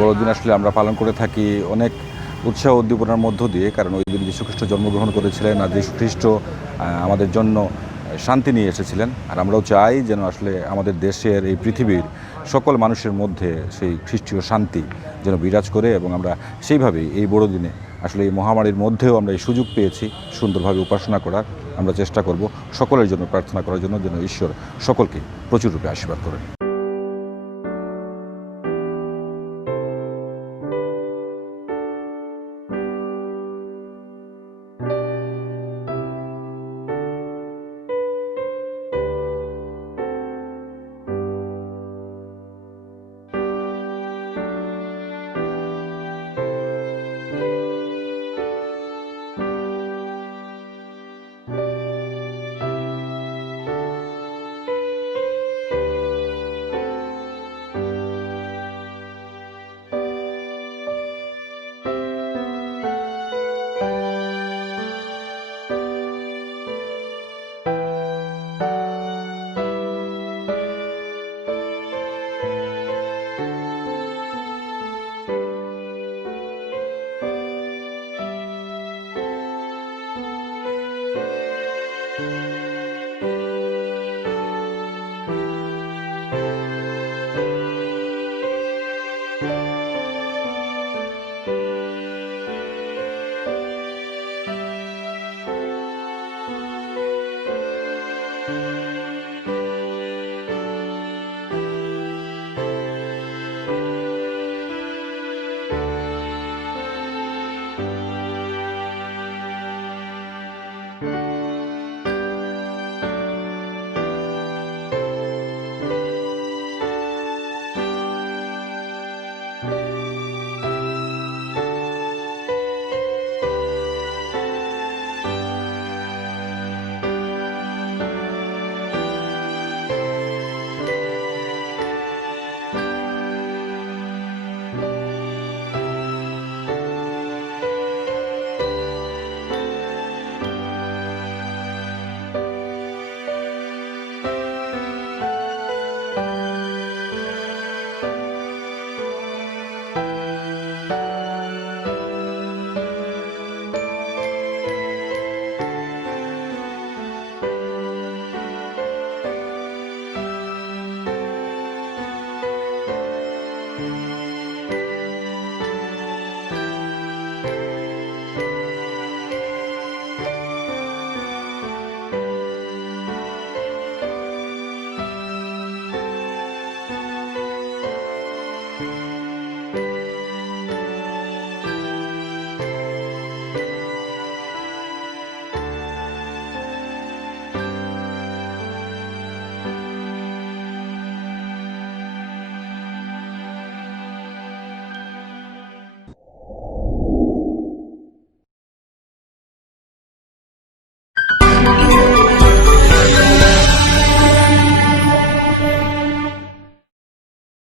বড়দিন আসলে আমরা পালন করে থাকি অনেক উৎসাহ উদ্দীপনার মধ্য দিয়ে, কারণ ওই দিন যীশুখ্রিস্ট জন্মগ্রহণ করেছিলেন আর যীশুখ্রিস্ট আমাদের জন্য শান্তি নিয়ে এসেছিলেন। আর আমরাও চাই যেন আসলে আমাদের দেশের এই পৃথিবীর সকল মানুষের মধ্যে সেই খ্রিস্টীয় শান্তি যেন বিরাজ করে, এবং আমরা সেইভাবেই এই বড়দিনে আসলে এই মহামারীর মধ্যেও আমরা এই সুযোগ পেয়েছি সুন্দরভাবে উপাসনা করার। আমরা চেষ্টা করব সকলের জন্য প্রার্থনা করার জন্য যেন ঈশ্বর সকলকে প্রচুর রূপে আশীর্বাদ করেন।